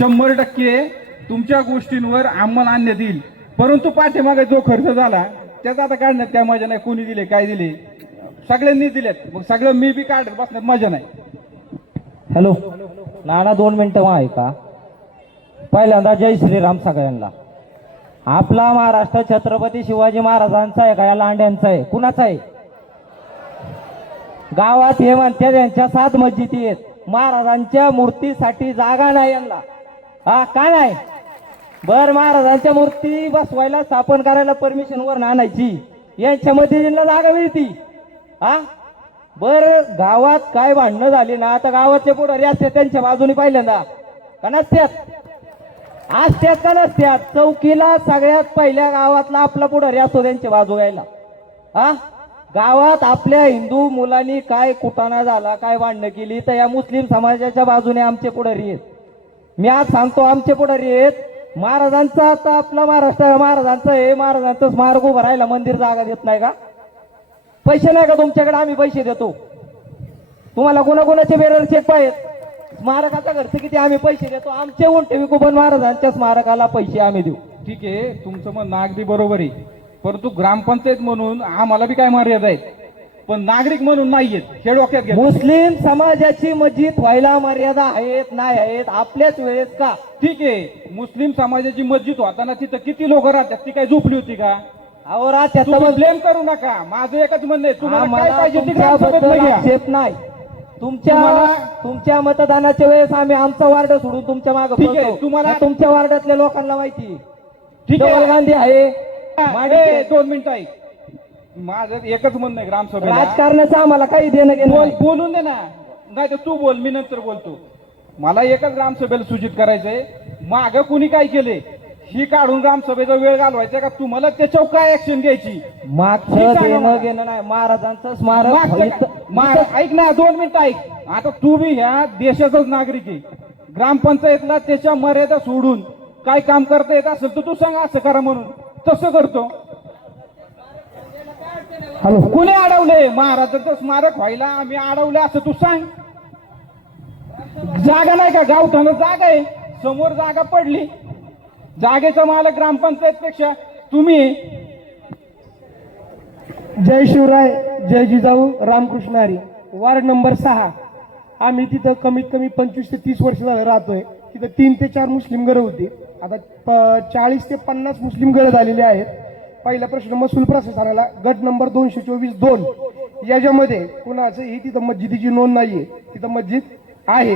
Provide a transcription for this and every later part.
शंभर टक्के तुमच्या गोष्टींवर अंमल आणण्यात येईल परंतु पाठीमागे जो खर्च झाला त्याचा आता काढण्यात काय मजा नाही. कोणी दिले काय दिले? सगळ्यांनी दिलेत. मग सगळं मी बी काढत बसण्यात मजा नाही. हॅलो. नाना दोन मिनिटं मग ऐका. पहिल्यांदा जय श्रीराम सगळ्यांना. आपला महाराष्ट्र छत्रपती शिवाजी महाराजांचा आहे का? या लांड्यांचा आहे. कुणाचा आहे? गावात हे म्हणते त्यांच्या सात मस्जिदी आहेत. महाराजांच्या मूर्तीसाठी जागा नाही यांना. हा काय नाही. बर महाराजांच्या मूर्ती बसवायला स्थापन करायला परमिशन वर आणायची. यांच्या मस्जिदीला जागा मिळती. हा? बर गावात काय भांडणं झाली ना आता गावातले पुढारी असते त्यांच्या बाजूने पहिल्यांदा. का नसत्यात असत्यात का नसत्यात चौकीला सगळ्यात पहिल्या गावातला आपला पुढारी असतो त्यांच्या बाजू यायला हा? गावात आपल्या हिंदू मुलांनी काय कुटाणा झाला काय भांडणं केली तर या मुस्लिम समाजाच्या बाजूने आमचे पुढारी आहेत. मी आज सांगतो आमचे पुढारी आहेत. महाराजांचा आता आपला महाराष्ट्र महाराजांचं हे महाराजांचं स्मारक उभं राहिला. मंदिर जागा देत नाही का? पैसे नाही का तुमच्याकडे? आम्ही पैसे देतो. तुम्हाला कोणाकोणाचे बेरर चेक पाहिजेत? स्मारकाचा खर्च किती आम्ही पैसे देतो? आमचे उंटे विकुबन महाराजांच्या स्मारकाला पैसे आम्ही देऊ. ठीक आहे. तुमचं म्हणणं अगदी बरोबर आहे. परंतु ग्रामपंचायत म्हणून आम्हाला बी काय मर्यादा आहेत? पण नागरिक म्हणून नाहीयेत. हे डोक्यात घ्या मुस्लिम समाजाची मस्जिद व्हायला मर्यादा आहेत नाही आहेत आपल्याच वेळेस का? ठीक आहे. मुस्लिम समाजाची मस्जिद होताना तिथं किती लोक राहतात? ती काय झोपली होती का? अहो तुम्ही ब्लेम करू नका. माझं एकच म्हणणं आहे. तुम्हाला काय पाहिजे ती ग्रामसभेत तुमच्याबद्दल घ्या आक्षेप नाही. तुमच्या तुम्हाला- तुमच्या मतदानाच्या वेळेस आम्ही आमचा वार्ड सोडून तुमच्या मागे ठीक आहे. तुम्हाला- तुमच्या वार्डातल्या लोकांना माहिती. ठीक आहे. गांधी आहे. दोन मिनिटं ऐक. माझं एकच म्हणणं आहे ग्रामसभेला. राजकारणाचं आम्हाला काही देणं बोल. बोलून दे ना. नाही तर तू बोल मी नंतर बोलतो. मला एकच ग्रामसभेला सूचित करायचंय माग कुणी काय केले ही काढून ग्रामसभेचा वेळ घालवायचा का? तुम्हाला त्याच्यावर काय ऍक्शन घ्यायची? मागचं घेणं नाही. महाराजांचं स्मारक मागचं इथं- का- मा- ऐक ना दोन मिनिटं ऐक. आता तू बी ह्या देशाचाच नागरिक आहे. ग्रामपंचायतला त्याच्या मर्यादा सोडून काय काम करता येत असेल तर तू सांग असं करा म्हणून. तसं करतो. हॅलो कुणी अडवले? महाराजांचं स्मारक व्हायला आम्ही अडवले असं तू सांग. जागा नाही का? गावठाण जागा आहे. समोर जागा पडली. जागेचा मालक ग्रामपंचायत पेक्षा तुम्ही? जय शिवराय जय जिजाऊ रामकृष्ण हरी. वार्ड नंबर सहा. आम्ही तिथं कमीत कमी पंचवीस ते तीस वर्ष झालं राहतोय. तिथं तीन ते चार मुस्लिम घरं होती. आता चाळीस ते पन्नास मुस्लिम घरं झालेली आहेत. पहिला प्रश्न महसूल प्रशासनाला गट नंबर दोनशे चोवीस दोन. याच्यामध्ये कुणाचं ही तिथं मस्जिदीची नोंद नाहीये. तिथं मस्जिद आहे.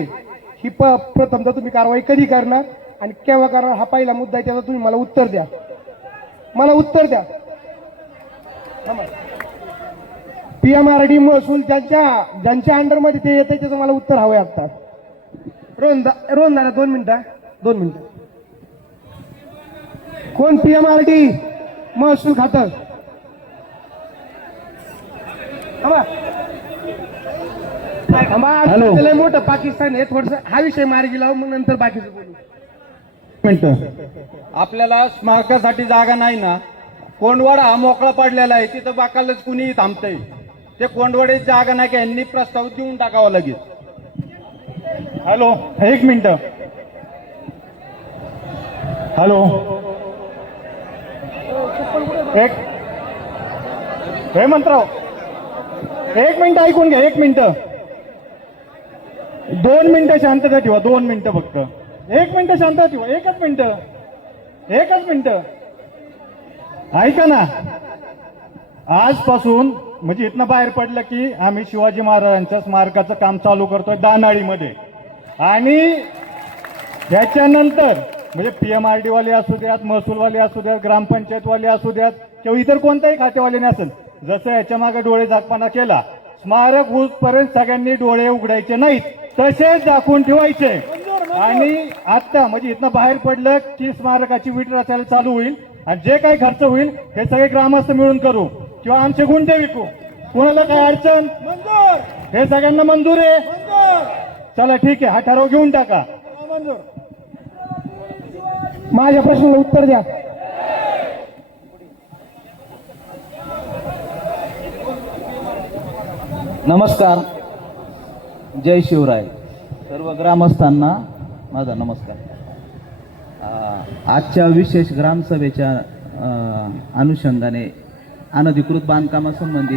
ही प प्रथमतः तुम्ही कारवाई कधी करणार आणि केव्हा करणार हा पहिला मुद्दा आहे त्याचा तुम्ही मला उत्तर द्या. मला उत्तर द्या. पी एम आर डी महसूल ज्यांच्या ज्यांच्या अंडरमध्ये ते येते त्याचं मला उत्तर हवं आहे आता रोहन रोहन दादा दोन मिनिटं दोन मिनिटं. कोण पी एम आर डी? महसूल खातं. हॅलो. लय मोठं पाकिस्तान आहे. थोडस हा विषय मार्गी लावू मग नंतर बाकीचं बोलू. मिनिट. आपल्याला स्मारकासाठी जागा नाही ना. कोंडवाडा हा मोकळा पडलेला आहे. तिथं बाकालच कुणीही थांबतंय. ते कोंडवाडीची जागा नाही का? यांनी प्रस्ताव देऊन टाकावा लागेल हॅलो. एक मिनिट. हॅलो. एक. हेमंतराव. एक मिनिट ऐकून घ्या एक मिनिट. दोन मिनिटं शांतता ठेवा दोन मिनिटं फक्त. एक मिनिटं शांतता ठेवा एकच मिनिट. एकच मिनिट. ऐका ना. आजपासून म्हणजे इथनं बाहेर पडलं की आम्ही शिवाजी महाराजांच्या स्मारकाचं काम चालू करतोय दानाळीमध्ये. आणि त्याच्यानंतर म्हणजे पीएमआरडी वाले असू द्यात महसूलवाले असू द्यात ग्रामपंचायतवाले असू द्यात किंवा इतर कोणत्याही खातेवाले नसेल जसं याच्या मागे डोळे झाकपाना केला स्मारक पर्यंत सगळ्यांनी डोळे उघडायचे नाहीत तसेच दाखवून ठेवायचे. आणि आता म्हणजे इथनं बाहेर पडलं की स्मारकाची वीट रचायला चालू होईल आणि जे काही खर्च होईल हे सगळे ग्रामस्थ मिळून करू किंवा आमचे गुंठे विकू. कोणाला काय अडचण? हे सगळ्यांना मंजूर आहे. चला ठीक आहे हा ठराव घेऊन टाका. माझ्या प्रश्नाला उत्तर द्या. नमस्कार. जय शिवराय. सर्व ग्रामस्थांना माझा नमस्कार. आजच्या विशेष ग्रामसभेच्या अनुषंगाने अनधिकृत बांधकामासंबंधी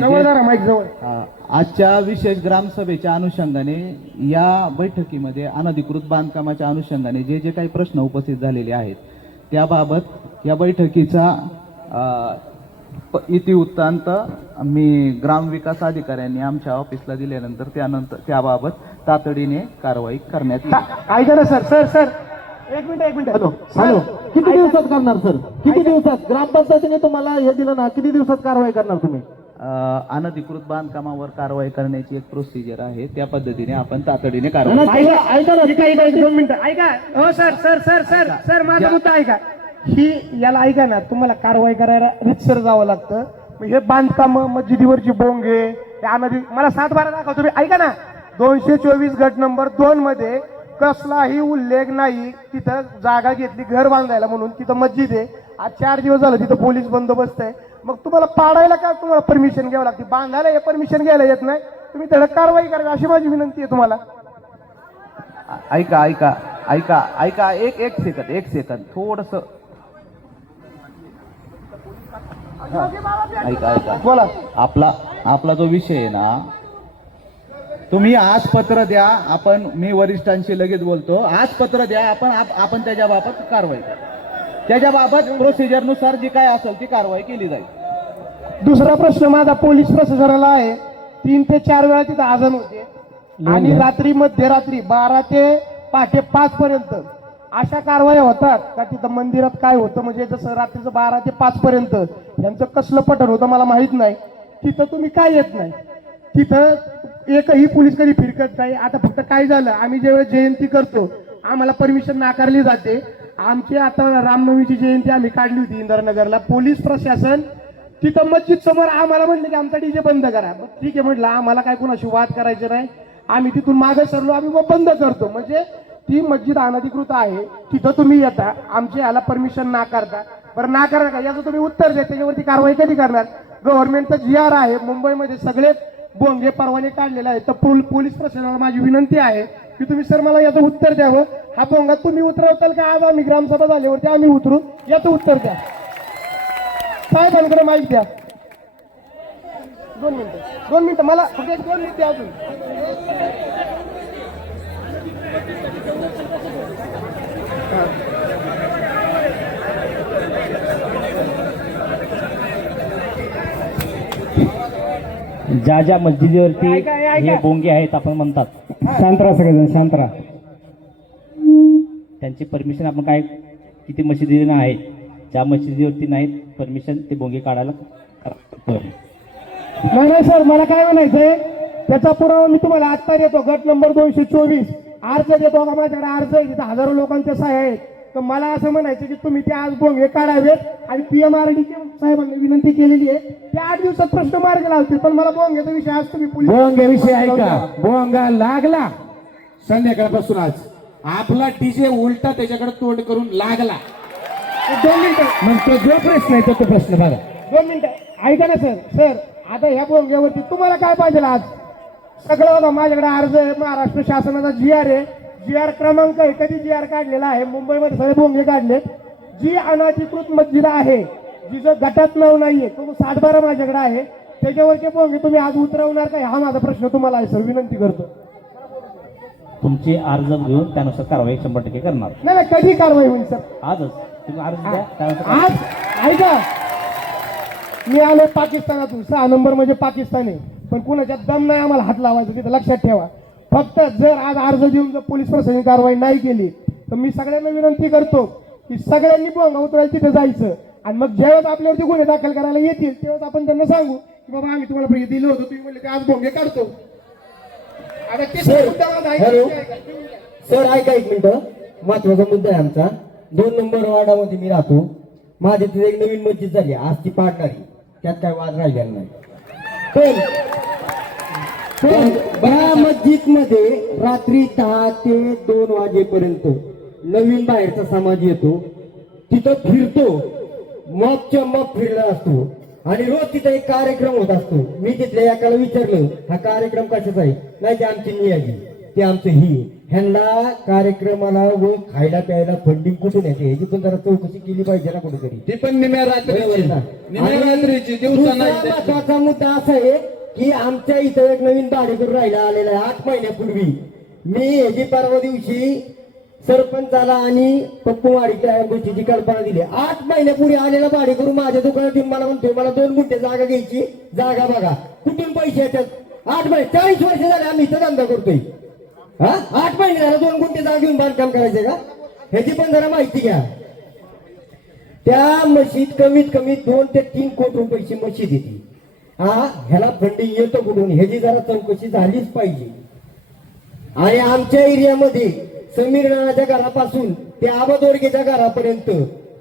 आजच्या विशेष ग्रामसभेच्या अनुषंगाने या बैठकीमध्ये अनधिकृत बांधकामाच्या अनुषंगाने जे जे काही प्रश्न उपस्थित झालेले आहेत त्याबाबत या बैठकीचा इतिवृत्तांत मी ग्रामविकास अधिकाऱ्यांनी आमच्या ऑफिसला दिल्यानंतर त्यानंतर त्याबाबत तातडीने कारवाई करण्यात ऐका ना सर सर सर. एक मिनिट एक मिनिट. Hello hello. किती दिवसात करणार सर? किती दिवसात? ग्रामपंचायतीने तुम्हाला हे दिलं ना किती दिवसात कारवाई करणार तुम्ही? अ, अनधिकृत बांधकामावर कारवाई करण्याची एक प्रोसिजर आहे. त्या पद्धतीने आपण तातडीने कारवाई ऐका ऐका ना ऐका दोन मिनिटं. ऐका. हो sir sir sir sir sir माझा मुद्दा ऐका. ही याला ऐका ना तुम्हाला कारवाई करायला रितसर जावं लागतं. मग हे बांधकाम मस्जिदीवरची बोंगे हे अनाधी मला सात बारा दाखवा तुम्ही ऐका ना. दोनशे चोवीस गट नंबर दोन मध्ये कसलाही उल्लेख नाही. तिथं जागा घेतली घर बांधायला म्हणून. तिथं मस्जिद आहे. आज चार दिवस झालं तिथं पोलीस बंदोबस्त आहे. मग तुम्हाला पाडायला काय तुम्हाला परमिशन घ्यावं लागते? बांधायला हे परमिशन घ्यायला येत नाही. तुम्ही धडक कारवाई करावी अशी माझी विनंती आहे तुम्हाला. ऐका ऐका ऐका ऐका एक एक सेकंद एक सेकंद थोडस ऐका ऐका. बोला. आपला आपला जो विषय आहे ना तुम्ही आज पत्र द्या आपण मी वरिष्ठांशी लगेच बोलतो. आज पत्र द्या आपण आप- आपण त्याच्या बाबत कारवाई करू. त्याच्या बाबत प्रोसिजरनुसार जी काय असेल ती कारवाई केली जाईल. दुसरा प्रश्न माझा पोलीस प्रशासनाला आहे. तीन ते चार वेळा तिथं आजन होते. आणि रात्री मध्यरात्री बारा ते पहाटे पाच पर्यंत अशा कारवाया होतात का तिथं मंदिरात काय होतं? म्हणजे जसं रात्रीचं बारा ते पाच पर्यंत यांचं कसलं पठण होतं मला माहीत नाही. तिथं तुम्ही काय येत नाही. तिथं एकही पोलीस कधी फिरकत नाही. आता फक्त काय झालं आम्ही जेव्हा जयंती करतो आम्हाला परमिशन नाकारली जाते. आमची आता रामनवमीची जयंती आम्ही काढली होती इंदिरानगरला. पोलीस प्रशासन तिथं मस्जिद समोर आम्हाला म्हटलं की आमचा डीजे बंद करा. मग ठीक आहे म्हटलं आम्हाला काय कोणाशी वाद करायचे नाही. आम्ही तिथून मागे सरलो आम्ही मग बंद करतो. म्हणजे ती मस्जिद अनधिकृत आहे. तिथं तुम्ही येता आमची याला परमिशन नाकारता. बरं नाकार का? याचं तुम्ही उत्तर द्या. त्याच्यावरती कारवाई कधी करणार? गव्हर्नमेंटचं जी आर आहे. मुंबईमध्ये सगळेच बोंगे परवाने काढलेले आहेत. तर पोलीस प्रशासनाला माझी विनंती आहे की तुम्ही सर मला याचं उत्तर द्यावं. हा बोंगा तुम्ही उतरवताल का? आज आम्ही ग्रामसभा झाल्यावरती आम्ही उतरू. याचं उत्तर द्या. साहेबांकडे माहिती द्या. दोन मिनिटं. दोन मिनिटं. मला फक्त दोन मिनिटं अजून. ज्या ज्या मस्जिदीवरती. हे बोंगे आहेत आपण म्हणतात. शांतरा सगळेजण शांतरा त्यांची परमिशन आपण काय किती मशिदीनं आहे ज्या मशिदीवरती नाहीत परमिशन ते बोंगे काढायला. नाही नाही सर मला काय म्हणायचंय त्याचा पुरावा मी तुम्हाला आत्ता देतो. गट नंबर दोनशे चोवीस. अर्ज देतो. का माझ्याकडे अर्ज आहे. तिथे हजारो लोकांच्या सह्या आहेत. तर मला असं म्हणायचं की तुम्ही ते आज बोंगे काढावेत आणि पीएमआरडी साहेबांनी विनंती केलेली आहे. ते आठ दिवसात प्रश्न मार्ग लावतील पण मला बोंगेचा विषय आज तुम्ही बोंग विषय ऐका. बोंगा लागला. संध्याकाळपासून आज. आपला डीजे उलटा त्याच्याकडे तोंड करून लागला. दोन मिनिटं. मग तो जो प्रश्न आहे तो तो प्रश्न बघा. दोन मिनिटं. ऐका ना सर. सर आता ह्या बोंग्यावरती तुम्हाला काय पाहिजे आज? सगळं बघा माझ्याकडे अर्ज आहे महाराष्ट्र शासनाचा जी आर आहे जी आर क्रमांक आहे कधी जी आर काढलेला आहे? मुंबईमध्ये सगळे बोंगे काढलेत. जी अनधिकृत मस्जिद आहे जिचं गटात नाव नाहीये तो सातबारा माझ्याकडे आहे. त्याच्यावरचे बोंगे तुम्ही आज उतरवणार काय? हा माझा प्रश्न तुम्हाला आहे सर. विनंती करतो. तुमचे अर्ज घेऊन त्यानुसार कारवाई शंभर टक्के करणार. नाही नाही कधी कारवाई होईल सर? आजच. तुम्ही अर्ज द्या त्यानुसार कारवाई. आज ऐका. मी आलो पाकिस्तानातून. सहा नंबर म्हणजे पाकिस्तान आहे. पण कुणाच्या दम नाही आम्हाला हात लावायचा तिथं लक्षात ठेवा. फक्त जर आज अर्ज देऊन जर पोलीस प्रशासनाने कारवाई नाही केली तर मी सगळ्यांना विनंती करतो की सगळ्यांनी बोंगा उतरायला तिथे जायचं. आणि मग ज्यावेळेस आपल्यावरती गुन्हे दाखल करायला येतील तेव्हाच आपण त्यांना सांगू की बाबा आम्ही तुम्हाला पैसे दिले होते तुम्ही म्हणले ते आज बोंगे काढतो. आता ते मुद्दा माझा ऐका, हॅलो. ऐका. सर ऐका एक मिनिट. महत्त्वाचा मुद्दा आहे आमचा. दोन नंबर वार्डामध्ये मी राहतो. माझी तिथे एक नवीन मस्जिद झाली आज ती पाडणारी. त्यात काय वाद राहिलेला नाही. पण या मस्जिदमध्ये रात्री दहा ते दोन वाजेपर्यंत नवीन बाहेरचा समाज येतो. तिथं फिरतो. मगच्या मग फिरला असतो. आणि रोज तिथे एक कार्यक्रम होत असतो. मी तिथल्या एकाला विचारलं हा कार्यक्रम कशाचा आहे? नाही ते आमची नियाजी. ते आमचं ही. ह्यांना कार्यक्रमाला व खायला प्यायला फंडिंग कुठून येते ह्याची पण जरा चौकशी केली पाहिजे ना कुठेतरी. ती पण निम्या रात्रीची. महत्त्वाचा मुद्दा असा आहे की आमच्या इथं एक नवीन भाडेकरू राहिला आलेला आहे आठ महिन्यापूर्वी. मी ह्याची परवा दिवशी सरपंचाला आणि पप्पू वाडीच्या या गोष्टीची कल्पना दिली. आठ महिन्यापूर्वी आलेला भाडेकरू माझ्या दुकानात येऊन मला म्हणतोय मला दोन गुंठे जागा घ्यायची जागा बघा. कुठून पैसे येतात? आठ महिने चाळीस वर्ष झाले आम्ही इथं धंदा करतोय. हा? आठ महिने झाला दोन गुंठे जागा घेऊन बांधकाम करायचे का? ह्याची पण जरा माहिती घ्या. त्या मशीद कमीत कमी दोन ते तीन कोटी रुपयाची मशीद येते हा ह्याला फंडिंग येतो कुठून ह्याची जरा चौकशी झालीच पाहिजे. आणि आमच्या एरियामध्ये समीर नानाच्या घरापासून ते आबादोर्गेच्या घरापर्यंत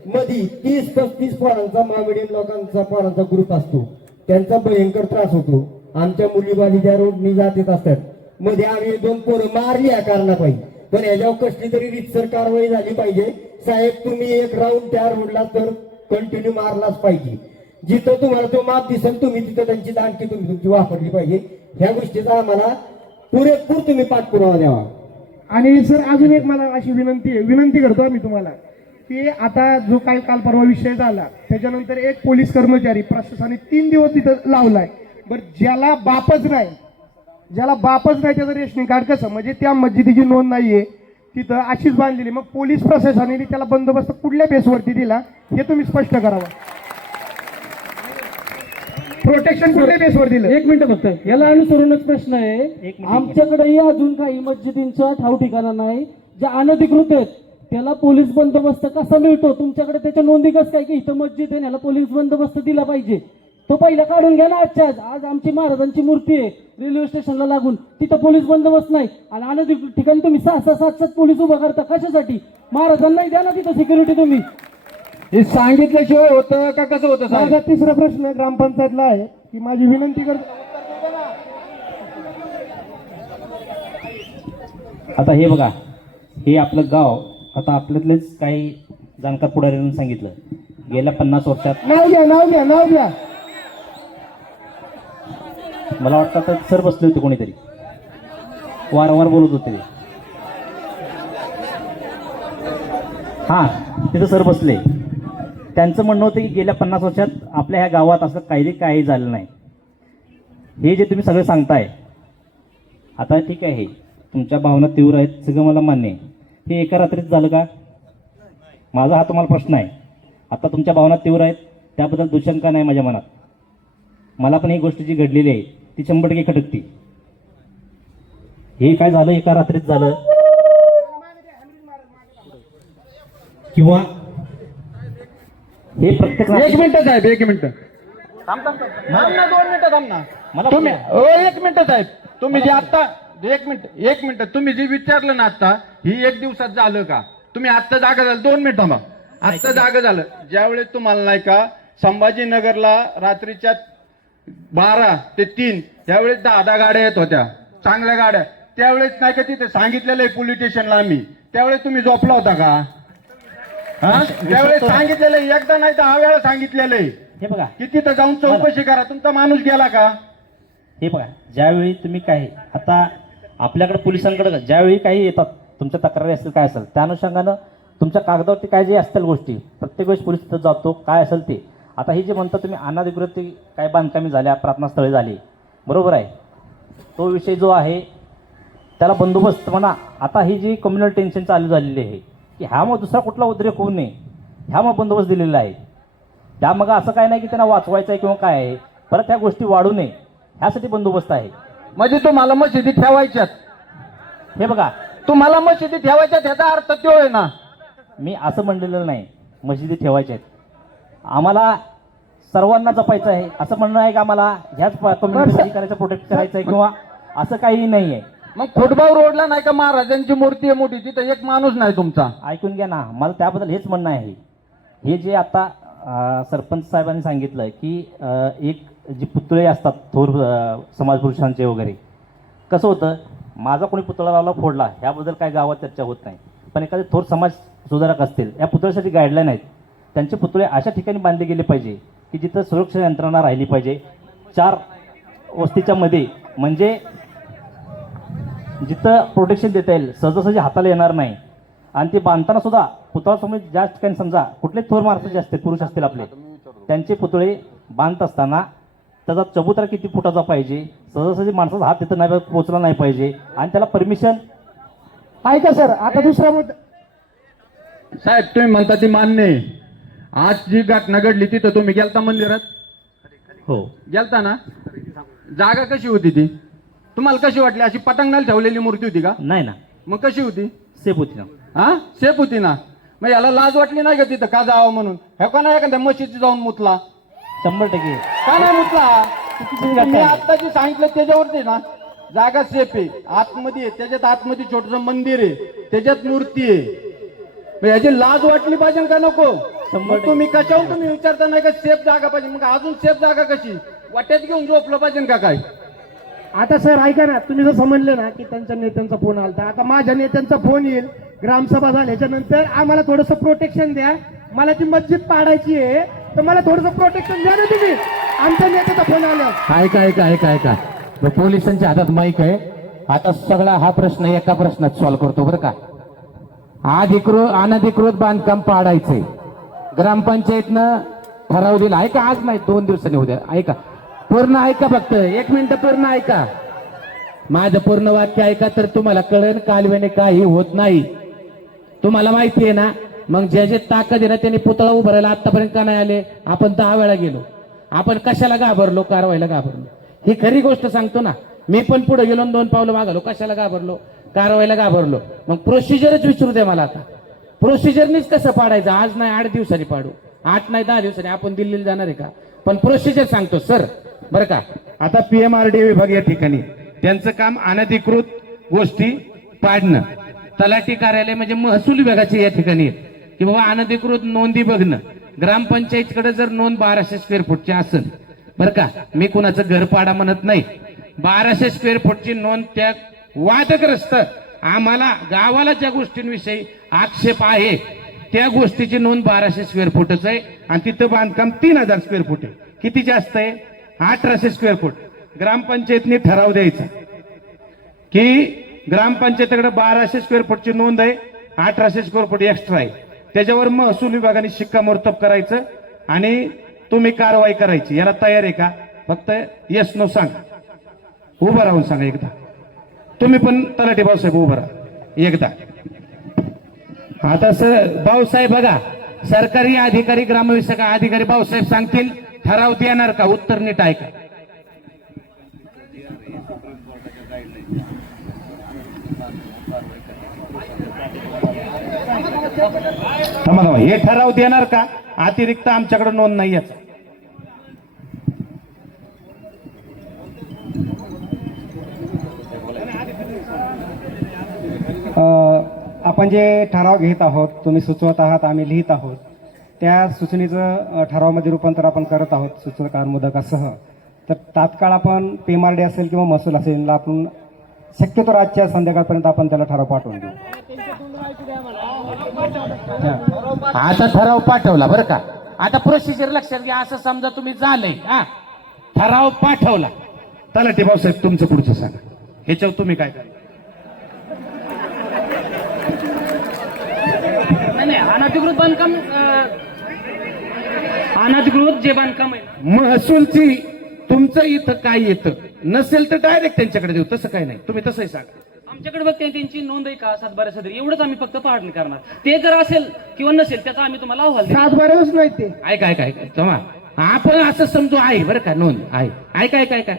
मध्ये तीस पस्तीस पोरांचा मामिडियन लोकांचा पोरांचा ग्रुप असतो. त्यांचा भयंकर त्रास होतो. आमच्या मुलीबाजी ज्या त्या रोडनी जात येत असतात. मध्ये आम्ही दोन पोरं मारली या कारणापायी. पण याच्यावर कसली तरी रितसर कारवाई झाली पाहिजे. साहेब तुम्ही एक राऊंड त्या रोडला तर कंटिन्यू मारलाच पाहिजे. जिथं तुम्हाला तो माप दिसेल तुम्ही तिथं त्यांची आणखी तुम्ही तुमची वापरली पाहिजे. ह्या गोष्टीचा आम्हाला पुरेपूर तुम्ही पाठपुरावा द्यावा. आणि सर अजून एक मला अशी विनंती आहे. विनंती करतो आम्ही तुम्हाला की आता जो काही काल परवा विषय झाला त्याच्यानंतर एक पोलीस कर्मचारी प्रशासनाने तीन दिवस तिथं लावलाय. बरं ज्याला बापच नाही ज्याला बापच नाही त्याचं रेशनिंग कार्ड कसं? म्हणजे त्या मस्जिदीची नोंद नाहीये तिथं अशीच बांधलेली. मग पोलीस प्रशासनाने त्याला बंदोबस्त कुठल्या बेसवरती दिला हे तुम्ही स्पष्ट करावं. प्रोटेक्शन कुठल्या बेसवर दिलं? एक मिनिट फक्त. याला अनुसरूनच प्रश्न आहे. आमच्याकडेही अजून काही मस्जिदींच्या ठाव ठिकाणा नाही ज्या अनधिकृत आहेत. त्याला पोलीस बंदोबस्त कसा मिळतो? तुमच्याकडे त्याच्या नोंदी कसं काय की इथं मस्जिद आहे याला पोलीस बंदोबस्त दिला पाहिजे? तो पहिला काढून घ्या ना आजच्या आज. आज आमची महाराजांची मूर्ती आहे रेल्वे स्टेशनला लागून. तिथं पोलीस बंदोबस्त नाही. आणि अनधिकृत ठिकाणी तुम्ही सहा सहा सात सात पोलीस उभा करता कशासाठी? महाराजांनाही द्या ना तिथं सिक्युरिटी तुम्ही. हे सांगितल्याशिवाय होतं का? कसं होतं साहेब? माझा तिसरा प्रश्न ग्रामपंचायतला आहे की माझी विनंती करतो आता हे बघा हे आपलं गाव आता आपल्यातलेच काही जाणकार पुढाऱ्यांनी सांगितलं. गेल्या पन्नास वर्षात नाव घ्या नाव घ्या नाव घ्या. मला वाटतं आता सर बसले होते कोणीतरी. वारंवार बोलत होते ते. हा तिथं सर बसले. त्यांचं म्हणणं होतं की गेल्या पन्नास वर्षात आपल्या ह्या गावात असं काही काही झालं नाही. हे जे तुम्ही सगळं सांगताय आता ठीक आहे. तुमच्या भावना तीव्र आहेत सगळं मला मान्य आहे. हे एका रात्रीत झालं का? माझा हा तुम्हाला प्रश्न आहे. आता तुमच्या भावना तीव्र आहेत त्याबद्दल दुशंका नाही माझ्या मनात. मला पण ही गोष्ट जी घडलेली आहे ती शंभर टक्के खटकती. हे काय झालं एका रात्रीत झालं? किंवा हे प्रत्येक एक मिनिट साहेब एक मिनिट. थांब ना दोन मिनिटं थांब ना. मला तुम्ही ओ एक मिनिट साहेब. तुम्ही जे आता एक मिनिट एक मिनिट. तुम्ही जे विचारलं ना आता ही एक दिवसात झालं का? तुम्ही आत्ता जागा झालं. दोन मिनिट थांबा. आत्ता जागा झालं. ज्यावेळेस तुम्हाला नाही का संभाजीनगरला रात्रीच्या बारा ते तीन त्यावेळेस दहा दहा गाड्या येत होत्या. चांगल्या गाड्या. त्यावेळेस नाही का तिथे सांगितलेलं आहे पोलीस स्टेशनला आम्ही. त्यावेळेस तुम्ही झोपला होता का? हा? त्यावेळेस सांगितलेलं आहे. एकदा नाही दहा वेळा सांगितलेलं आहे. हे बघा. की तिथं जाऊन चौकशी करा. तुमचा माणूस गेला का? हे बघा ज्यावेळी तुम्ही काय आता आपल्याकडे पोलिसांकडे ज्यावेळी काही येतात तुमच्या तक्रारी असतील काय असेल त्या अनुषंगानं तुमच्या कागदावरती काय जे असतील गोष्टी प्रत्येक वेळेस पोलीस तिथं जातो काय असेल ते. आता ही जे म्हणता तुम्ही अनाधिकृत ते काय बांधकामी झाल्या प्रार्थनास्थळे झाली बरोबर आहे. तो विषय जो आहे त्याला बंदोबस्त म्हणा. आता ही जी कम्युनल टेन्शन चालू झालेली आहे की ह्यामुळे दुसरा कुठला उद्रेक होऊ नये. ह्यामुळे बंदोबस्त दिलेला आहे. त्यामग असं काय नाही की त्यांना वाचवायचं आहे किंवा काय आहे. परत ह्या गोष्टी वाढू नये. ह्यासाठी बंदोबस्त आहे. म्हणजे तुम्हाला मशिदी ठेवायच्यात. हे बघा. तुम्हाला मशिदी ठेवायच्यात ह्याचा अर्थ तो आहे ना. मी असं म्हणलेलं नाही. मशिदी ठेवायच्या आहेत आम्हाला सर्वांना जपायचं आहे. असं म्हणणं आहे की आम्हाला? ह्याच कम्युनिटी करायचं प्रोटेक्ट करायचं आहे किंवा असं काहीही नाही आहे. मग खोटबाव रोडला नाही का महाराजांची मूर्ती आहे मोठी तिथं एक माणूस नाही तुमचा. ऐकून घ्या ना मला त्याबद्दल हेच म्हणणं आहे. हे जे आता अं, सरपंच साहेबांनी सांगितलं की अं, एक जे पुतळे असतात थोर अं, समाजपुरुषांचे वगैरे कसं होतं माझा कोणी पुतळा लावला फोडला ह्याबद्दल काय गावात चर्चा होत नाही. पण एखादे थोर समाज सुधारक असतील या पुतळ्यासाठी गाईडलाईन आहेत. त्यांचे पुतळे अशा ठिकाणी बांधले गेले पाहिजे की जिथं सुरक्षा यंत्रणा राहिली पाहिजे. चार वस्तीच्या मध्ये म्हणजे जिथं प्रोटेक्शन देता येईल सहजासहजी हाताला येणार नाही. आणि ते बांधताना सुद्धा पुतळासमोर ज्या ठिकाणी समजा कुठले थोर माणसं जे असते पुरुष असतील आपले त्यांचे पुतळे बांधत असताना त्याचा चबुतरा किती फुटाचा पाहिजे सहजासहजी माणसाचा हात तिथं नाही पोचला नाही पाहिजे आणि त्याला परमिशन ऐका सर आता दुसरा मुद्दा साहेब तुम्ही म्हणता ती मान्य आहे. आज जी घटना घडली तिथं तुम्ही गेलता मंदिरात? हो. गेलता ना? जागा कशी होती ती? तुम्हाला कशी वाटली? अशी पतंगनाला ठेवलेली मूर्ती होती का? नाही ना. मग कशी होती? सेफ होती ना. हा? सेफ होती ना. मग याला लाज वाटली नाही का तिथं? का जावं म्हणून? हे का नाही एखाद्या मशीद जाऊन मुतला? शंभर टक्के. का नाही मुतला? मी. आता जे सांगितलं त्याच्यावरती ना. जागा सेफ आहे. आतमध्ये आहे. त्याच्यात आतमध्ये छोटस मंदिर आहे. त्याच्यात मूर्ती आहे. याची लाज वाटली पाहिजे का नको? मग तुम्ही कशावर तुम्ही विचारता नाही का सेफ जागा पाहिजे? मग अजून सेफ जागा कशी? वाट्यात घेऊन झोपलं पाहिजे का काय? आता सर ऐका ना तुम्ही जसं समजले ना की त्यांच्या नेत्यांचा फोन आलता आता माझ्या नेत्यांचा फोन येईल ग्रामसभा झाल्याच्यानंतर आम्हाला थोडंसं प्रोटेक्शन द्या. मला ती मस्जिद पाडायची आहे तर मला थोडंसं प्रोटेक्शन द्या ना तुम्ही. आमच्या नेत्याचा फोन आला. ऐका ऐका ऐका ऐका. मग पोलिसांच्या हातात माईक आहे. आता सगळा हा प्रश्न एका प्रश्नात सॉल्व्ह करतो बरं का. अधिकृत अनधिकृत बांधकाम पाडायचंय. ग्रामपंचायतनं ठराव दिला. ऐका आज नाही दोन दिवसांनी उद्या ऐका. पूर्ण ऐका फक्त. एक मिनिट पूर्ण ऐका. माझं पूर्ण वाक्य ऐका तर तुम्हाला कळेल कालव्याने काही होत नाही. तुम्हाला माहिती आहे ना मग जे जे ताकद आहे ना त्यांनी पुतळा उभारायला आतापर्यंत का नाही आले? आपण दहा वेळा गेलो. आपण कशाला घाबरलो? कारवाईला घाबरलो. ही खरी गोष्ट सांगतो ना मी पण पुढे गेलो दोन पावलं मागलो कशाला घाबरलो? कारवाईला घाबरलो. मग प्रोसिजरच विचारू द्या मला आता. प्रोसिजरनीच कसं पाडायचं? आज नाही आठ दिवसांनी पाडू. आठ नाही दहा दिवसांनी. आपण दिल्लीला जाणार आहे का? पण प्रोसिजर सांगतो सर बरं का? आता पीएमआरडी विभाग या ठिकाणी. त्यांचं काम अनधिकृत गोष्टी पाडणं. तलाठी कार्यालय म्हणजे महसूल विभागाचे या ठिकाणी की बाबा अनधिकृत नोंदी बघणं. ग्रामपंचायतकडे जर नोंद बाराशे स्क्वेअर फूटची असेल बरं का? मी कुणाचं घर पाडा म्हणत नाही. बाराशे स्क्वेअर फूटची नोंद त्या वादग्रस्त आम्हाला गावाला ज्या गोष्टींविषयी आक्षेप आहे त्या गोष्टीची नोंद बाराशे स्क्वेअर फूटच आहे. आणि तिथं बांधकाम तीन हजार स्क्वेअर फूट आहे. किती जास्त आहे? अठराशे स्क्वेअर फूट ग्रामपंचायतने ठराव द्यायचा. की ग्रामपंचायतीकडे बाराशे स्क्वेअर फूटची नोंद आहे अठराशे स्क्वेअर फूट एक्स्ट्रा आहे. त्याच्यावर महसूल विभागाने शिक्कामोर्तब करायचं आणि तुम्ही कारवाई करायची. याला तयार आहे का? फक्त येस नो सांग. उभं राहून सांगा एकदा. तुम्ही पण तलाठी भाऊसाहेब उभं राहा. एकदा. आता सर भाऊसाहेब बघा सरकारी अधिकारी ग्रामविषयक अधिकारी भाऊसाहेब सांगतील. ठराव देणार का? उत्तर नीट ऐका. थांबा थांबा. हे ठराव देणार का? अतिरिक्त आमच्याकडे नोंद नाही याचा. आपण जे ठराव घेत आहोत तुम्ही सुचवत आहात आम्ही लिहित आहोत. त्या सूचनेचं ठरावामध्ये रूपांतर आपण करत आहोत सूचनाकार मुदकासह तर तात्काळ आपण पेमार्डे असेल किंवा महसूल असेल आपण शक्यतो आजच्या संध्याकाळपर्यंत आपण त्याला ठराव पाठवून देऊ. आता ठराव पाठवला बरं का. आता प्रोसिजर लक्षात घ्या असं समजा तुम्ही झालंय हा. ठराव पाठवला. तलाठी भाऊसाहेब तुमचं पुढचं सांगा. ह्याच्यावर तुम्ही काय करा? नाही नाही अनधिकृत बांधकाम अनधिकृत जे बांधकाम आहे महसूलची तुमचं इथं काय येतं? नसेल तर डायरेक्ट त्यांच्याकडे देऊ तसं काय नाही. तुम्ही तसंही सांगा. आमच्याकडे बघते त्यांची नोंद आहे का? सातबारा सदरी. एवढंच आम्ही फक्त पाहणी करणार. ते जर असेल किंवा नसेल त्याचा आम्ही तुम्हाला अहवाल देऊ. सात बाराच नाही ते. ऐका ऐका ऐका. आपण असं समजू आहे बरं का नोंद आहे. ऐका ऐका ऐका.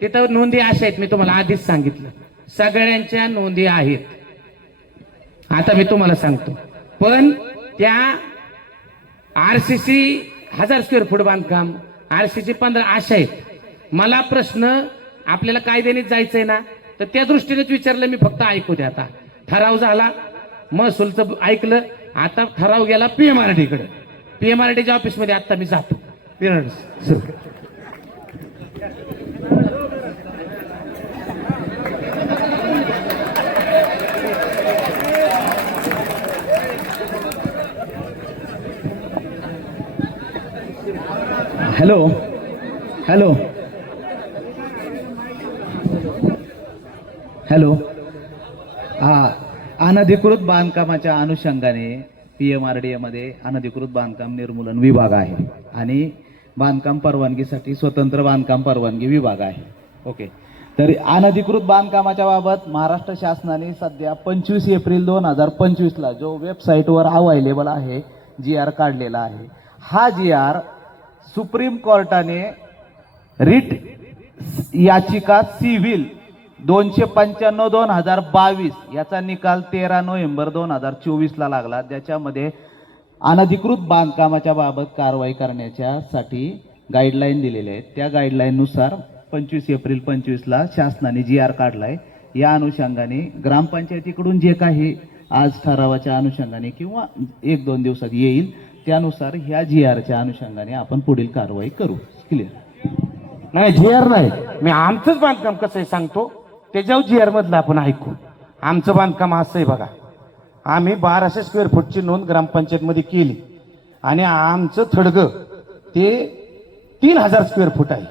तिथं नोंदी अशा आहेत मी तुम्हाला आधीच सांगितलं. सगळ्यांच्या नोंदी आहेत. आता मी तुम्हाला सांगतो. पण त्या आरसीसी हजार स्क्वेअर फूट बांधकाम आरसीसी पंधरा अशा आहेत. मला प्रश्न आपल्याला कायद्याने जायचंय ना? तर त्या दृष्टीनेच विचारलं मी फक्त ऐकू द्या आता. ठराव झाला महसूलचं ऐकलं आता ठराव गेला पीएमआरडीकडे पीएमआरडीच्या ऑफिसमध्ये आता मी जातो. हॅलो. हॅलो. हॅलो. हा अनधिकृत बांधकामाच्या अनुषंगाने पी एम आर डी एमध्ये अनधिकृत बांधकाम निर्मूलन विभाग आहे आणि बांधकाम परवानगीसाठी स्वतंत्र बांधकाम परवानगी विभाग आहे. ओके. तर अनधिकृत बांधकामाच्या बाबत महाराष्ट्र शासनाने सध्या पंचवीस एप्रिल दोन हजार पंचवीसला जो वेबसाईटवर अवायलेबल आहे जी आर काढलेला आहे हा जी आर सुप्रीम कोर्टाने रिट याचिका सिव्हिल दोनशे पंच्याण्णव दोन हजार बावीस याचा निकाल तेरा नोव्हेंबर दोन हजार चोवीसला लागला. ज्याच्यामध्ये अनधिकृत बांधकामाच्या बाबत कारवाई करण्याच्यासाठी गाईडलाईन दिलेल्या आहेत. त्या गाईडलाईननुसार पंचवीस एप्रिल पंचवीसला शासनाने जी आर काढलाय. या अनुषंगाने ग्रामपंचायतीकडून जे काही आज ठरावाच्या अनुषंगाने किंवा एक दोन दिवसात येईल त्यानुसार ह्या जी आरच्या अनुषंगाने आपण पुढील कारवाई करू. क्लिअर नाही जी आर नाही. मी आमचंच बांधकाम कसं आहे सांगतो? त्याच्यावर जी आर मधलं आपण ऐकू. आमचं बांधकाम असं आहे बघा. आम्ही बाराशे स्क्वेअर फूटची नोंद ग्रामपंचायतमध्ये केली. आणि आमचं थडगं ते तीन हजार स्क्वेअर फूट आहे.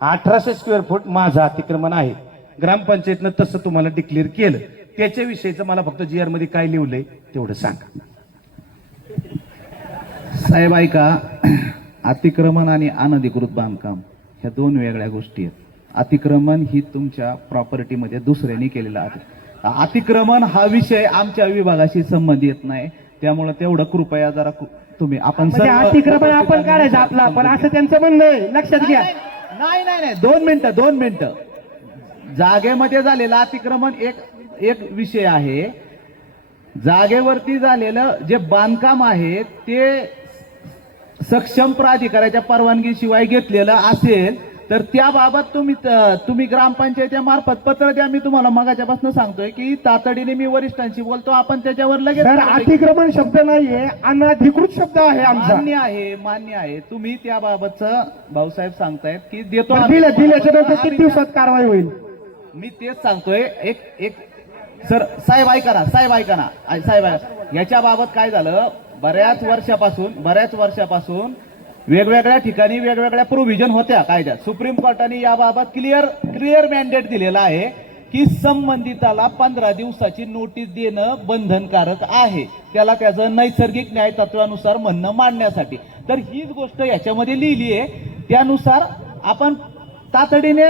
अठराशे स्क्वेअर फूट माझं अतिक्रमण आहे. ग्रामपंचायतनं तसं तुम्हाला डिक्लेअर केलं. त्याच्याविषयीचं मला फक्त जी आरमध्ये काय लिहिलंय तेवढं सांगा. साहेब ऐका. अतिक्रमण आणि अनधिकृत बांधकाम ह्या दोन वेगळ्या गोष्टी आहेत. अतिक्रमण ही तुमच्या प्रॉपर्टीमध्ये दुसऱ्याने केलेलं आहे. अतिक्रमण हा विषय आमच्या विभागाशी संबंधित नाही. त्यामुळे तेवढं कृपया जरा तुम्ही आपण म्हणजे अतिक्रमण आपण काढायचं आपला पण असं त्यांचं म्हणणं आहे. लक्षात घ्या. नाही नाही नाही. दोन मिनिटं दोन मिनिटं. जागेमध्ये झालेलं अतिक्रमण एक एक विषय आहे. जागेवरती झालेलं जे बांधकाम आहे ते सक्षम प्राधिकाराच्या परवानगीशिवाय घेतलेलं असेल तर त्याबाबत तुम्ही तुम्ही ग्रामपंचायतीच्या मार्फत पत्र द्या. मी तुम्हाला मगाच्यापासून सांगतोय की तातडीने मी वरिष्ठांशी बोलतो. आपण त्याच्यावर लगेच अतिक्रमण शब्द नाहीये अनधिकृत शब्द आहे मान्य आहे मान्य आहे. तुम्ही त्याबाबतचं भाऊसाहेब सांगतायत की देतो किती दिवसात कारवाई होईल? मी तेच सांगतोय. एक एक सर साहेब ऐका ना साहेब ऐका ना. साहेब. याच्या बाबत काय झालं? बऱ्याच वर्षापासून बऱ्याच वर्षापासून वेगवेगळ्या ठिकाणी वेगवेगळ्या प्रोव्हिजन होत्या कायद्यात. सुप्रीम कोर्टाने याबाबत क्लिअर क्लिअर मॅन्डेट दिलेला आहे की संबंधिताला पंधरा दिवसाची नोटीस देणं बंधनकारक आहे. त्याला त्याचं नैसर्गिक न्याय तत्वानुसार म्हणणं मांडण्यासाठी. तर हीच गोष्ट याच्यामध्ये लिहिली आहे. त्यानुसार आपण तातडीने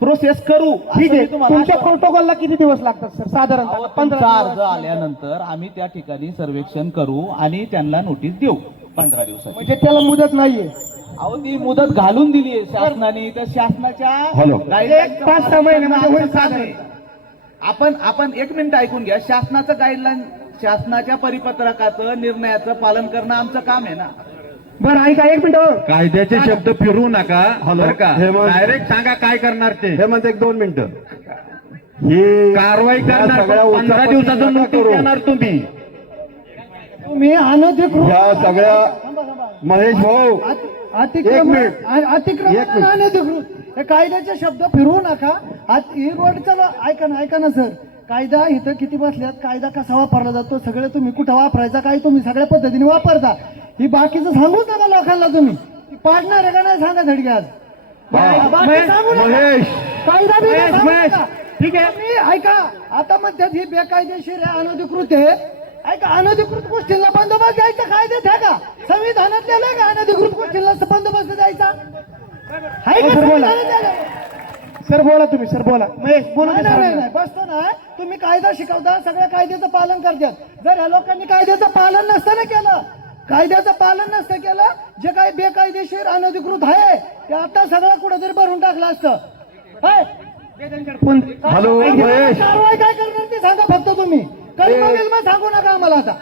प्रोसेस करू. ठीक आहे. तुम्हाला तुमच्या प्रोटोकॉलला किती दिवस लागतात सर? तुमचा पंधरा अर्ज आल्यानंतर आम्ही त्या ठिकाणी सर्वेक्षण करू आणि त्यांना नोटीस देऊ पंधरा दिवसात म्हणजे त्याला मुदत नाहीये. अहो ती मुदत घालून दिली आहे शासनाने. तर शासनाच्या guidelines एक पाच सहा महिने म्हणजे साधारण. आपण आपण एक मिनिट ऐकून घ्या. शासनाचं गाईडलाईन शासनाच्या परिपत्रकाचं निर्णयाचं पालन करणं आमचं काम आहे ना. बरं ऐका एक मिनिट. कायद्याचे शब्द फिरवू नका बरं का? डायरेक्ट सांगा काय करणार ते. हे म्हणते एक दोन मिनिटं. ही कारवाई करणार पंधरा दिवसाचं नोटीस देणार तुम्ही. तुम्ही अनधिकृत ह्या सगळ्या महेश भाऊ अतिक्रमण एक अतिक्रमण हे कायद्याचे शब्द फिरवू नका. आत- ही रोडचा ऐका ना ऐका ना सर. कायदा इथं किती बसल्यात? कायदा कसा वापरला जातो? सगळे तुम्ही कुठं वापरायचा? काय तुम्ही सगळ्या पद्धतीने वापरता. ही बाकीचं सांगूच नका लोकांना तुम्ही. ती पाडणार आहे का नाही सांगा धडक्यात बाकी सांगू नका. महेश. कायदा बियदा महेश, सांगू महेश. नका. ठीक आहे. ऐका आता म्हणतात ही बेकायदेशीर आहे अनधिकृत आहे. ऐका अनधिकृत गोष्टींना बंदोबस्त द्यायचा कायद्यात आहे का संविधानात लिहिलंय का अनधिकृत गोष्टींना बंदोबस्त द्यायचा? आहे का संविधानात? सर बोला. तुम्ही सर बोला. महेश बोला नाही, नाही, नाही, बसतो ना तुम्ही कायदा शिकवता सगळ्या कायद्याचं पालन करतात. जर या लोकांनी कायद्याचं पालन नसतं केलं कायद्याचं पालन नसतं केलं. जे काही बेकायदेशीर अनधिकृत आहे ते आता सगळं कुठेतरी भरून टाकलं असतं? हॅलो कारवाई काय करणार ते सांगा फक्त तुम्ही. कलमा बिलमा सांगू नका आम्हाला आता.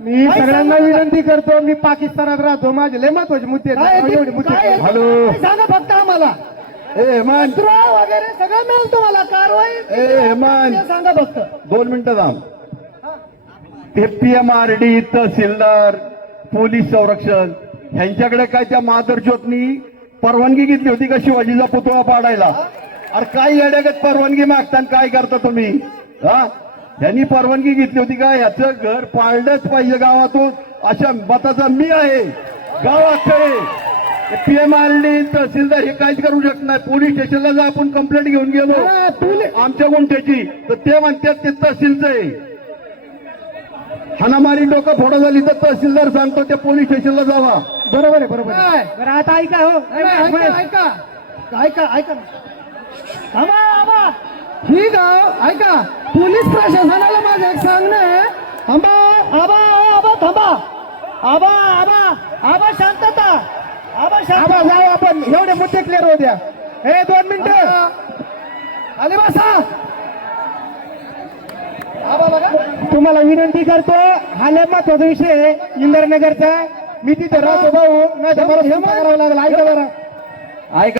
मी सगळ्यांना सांगू? विनंती करतो मी पाकिस्तानात राहतो. माझे लय महत्त्वाचे मुद्दे? हॅलो. सांगा फक्त आम्हाला. वगैरे सगळं मिळेल तुम्हाला. कारवाई सांगा फक्त. दोन मिनिटं थांब. ते P M R D tehsildar police संरक्षण. ह्यांच्याकडे काय त्या मादरज्योतनी परवानगी घेतली होती का शिवाजीचा पुतळा पाडायला? अरे काय येड्यागत परवानगी मागताना काय करता तुम्ही? हा? यांनी परवानगी घेतली होती का? याचं घर पाळलंच पाहिजे गावातून. अशा मताचा मी आहे. गाव अख्खं P M R D tehsildar हे काहीच करू शकत नाही. पोलीस स्टेशनला जर आपण कंप्लेंट घेऊन गेलो. आमच्या गुंठ्याची. तर ते म्हणतात ते तहसीलचं आहे. हाणामारी डोकं फोडा झाली तर तहसीलदार सांगतो त्या पोलीस स्टेशनला जावा. बरोबर आहे बरोबर आहे. बरं आता ऐका हो. ऐका ऐका ऐका. ऐका. थांबा थांबा. ही गाव ऐका. पोलीस प्रशासनाला माझं एक सांगणं आहे. थांबा आबा आबा थांबा. आबा आबा आबा शांतता. आबा शांत जाऊ आपण. एवढे मुद्दे क्लिअर होऊ द्या. हे दोन मिनिटं. आले बसा. आबा तुम्हाला विनंती करतो हा लय महत्त्वाचा विषय आहे. इंद्रनगरचा मी तिथे राहतो भाऊ. नाही तर मला करावं लागला. ऐका बरं. ऐका.